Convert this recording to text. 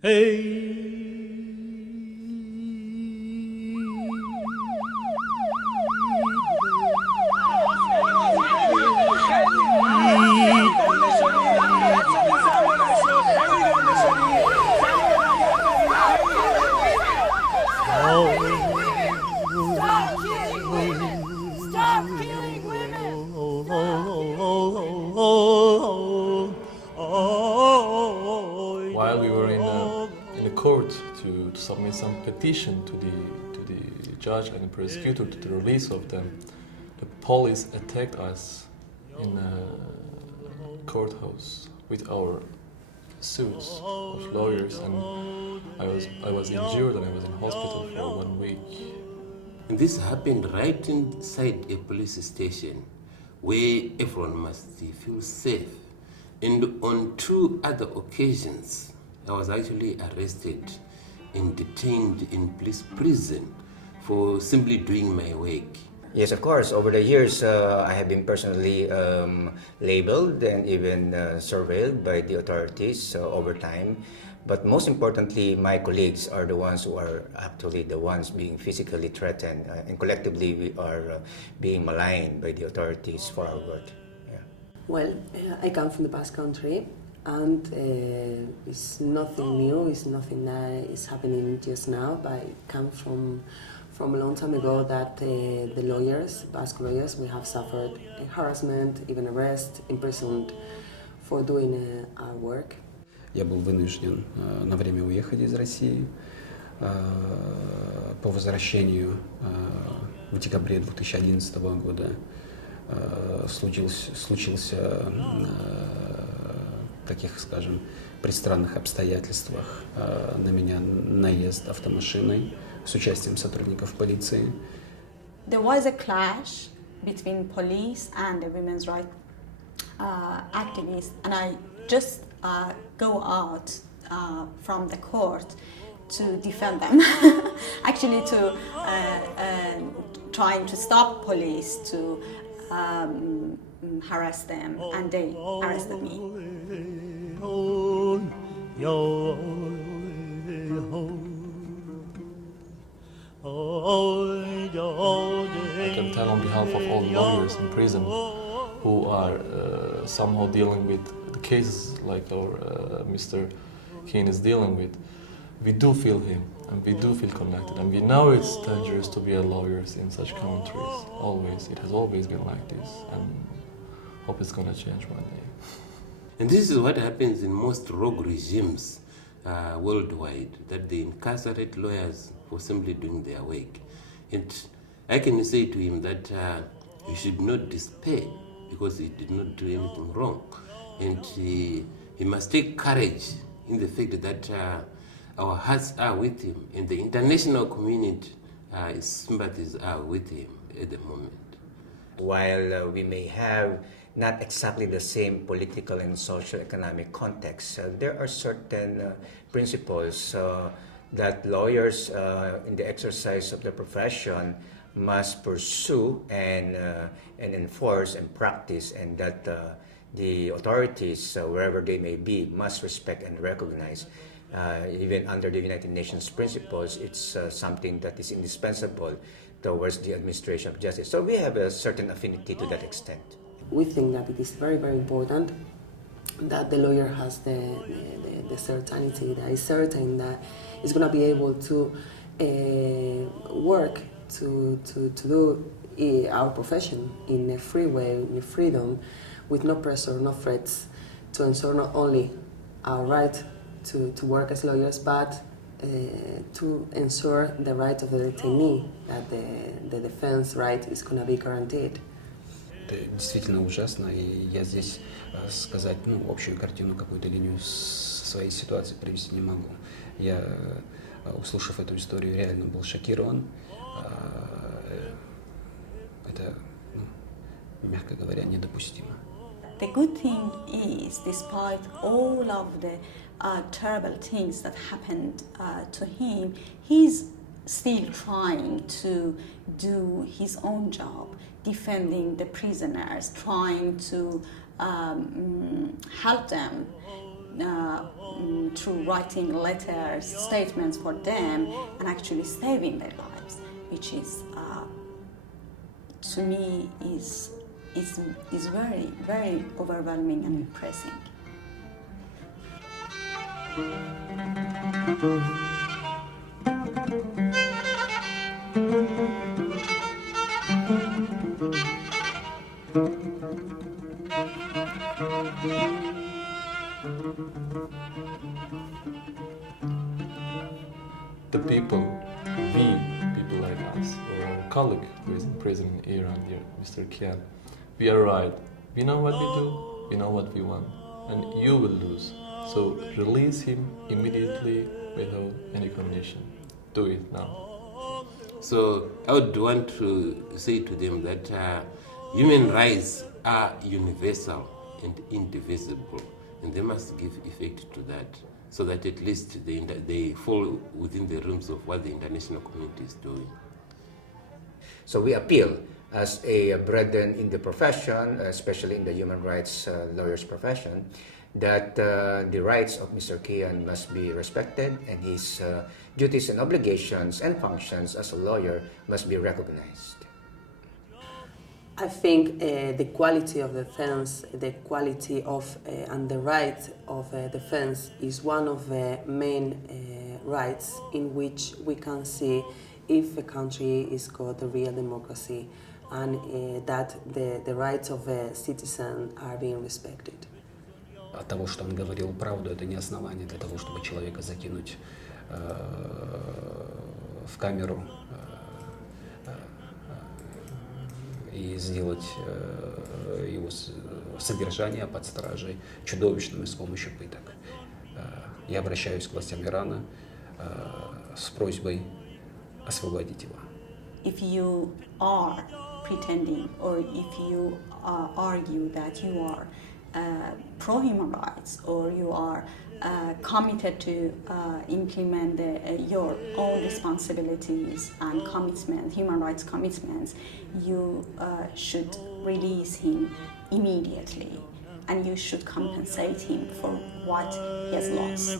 While we were in a court to submit some petition to the judge and the prosecutor to the release of them, the police attacked us in a courthouse with our suits of lawyers, and I was injured and I was in hospital for 1 week. And this happened right inside a police station where everyone must feel safe. And on 2 other occasions, I was actually arrested and detained in police prison for simply doing my work. Yes, of course. Over the years, I have been personally labeled and even surveilled by the authorities over time. But most importantly, my colleagues are the ones who are actually the ones being physically threatened. And collectively, we are being maligned by the authorities for our work. Yeah. Well, I come from the Basque Country, and it's nothing new, it's nothing that is happening just now, but I come from a long time ago that the lawyers, Basque lawyers, we have suffered harassment, even arrest, imprisoned for doing our work. Я был вынужден на время уехать из России. По возвращению в декабре 2011 года случился в таких, скажем, при странных обстоятельствах на меня наезд автомашиной с участием сотрудников полиции. There was a clash between police and the women's rights activists, and I just go out from the court to defend them. Actually, to trying to stop police to harass them, and they arrested me. I can tell on behalf of all lawyers in prison who are somehow dealing with the cases like our Mr. Kian is dealing with. We do feel him, and we do feel connected, and we know it's dangerous to be a lawyer in such countries. Always, it has always been like this, and hope it's gonna change one day. And this is what happens in most rogue regimes worldwide, that they incarcerate lawyers for simply doing their work. And I can say to him that he should not despair because he did not do anything wrong. And he must take courage in the fact that our hearts are with him, and the international community, his sympathies are with him at the moment. While we may have not exactly the same political and social economic context, there are certain principles that lawyers in the exercise of their profession must pursue and enforce and practice, and that the authorities, wherever they may be, must respect and recognize. Even under the United Nations principles, it's something that is indispensable towards the administration of justice. So we have a certain affinity to that extent. We think that it is very, very important that the lawyer has the certainty, that is certain that he's going to be able to work to do our profession in a free way, in freedom, with no pressure, no threats, to ensure not only our right to work as lawyers, but to ensure the right of the detainee, that the defense right is going to be guaranteed. Это действительно ужасно, и я здесь сказать, общую картину, какую-то линию своей ситуации привести не могу. Я, услышав эту историю, реально был шокирован. Это, мягко говоря, недопустимо. The good thing is, despite all of the terrible things that happened to him, he's still trying to do his own job, defending the prisoners, trying to help them through writing letters, statements for them, and actually saving their lives, which is to me is very, very overwhelming and impressive. The people like us, or our colleague who is in prison in Iran, here, Mr. Kian, we are right. We know what we do, we know what we want, and you will lose. So release him immediately without any condition. Do it now. So I would want to say to them that human rights are universal and indivisible, and they must give effect to that, so that at least they fall within the realms of what the international community is doing. So we appeal as a brethren in the profession, especially in the human rights lawyer's profession, that the rights of Mr. Kian must be respected, and his duties and obligations and functions as a lawyer must be recognized. I think the quality of defense, the quality of and the right of defense is one of the main rights in which we can see if a country is got a real democracy and that the rights of a citizen are being respected. От того, что он говорил правду, это не основание для того, чтобы человека закинуть в камеру и сделать его содержание под стражей чудовищным с помощью пыток. Я обращаюсь к властям Ирана с просьбой освободить его. If you are pretending, or if you argue that you are pro-human rights, or you are committed to implement your own responsibilities and commitment, human rights commitments, you should release him immediately, and you should compensate him for what he has lost.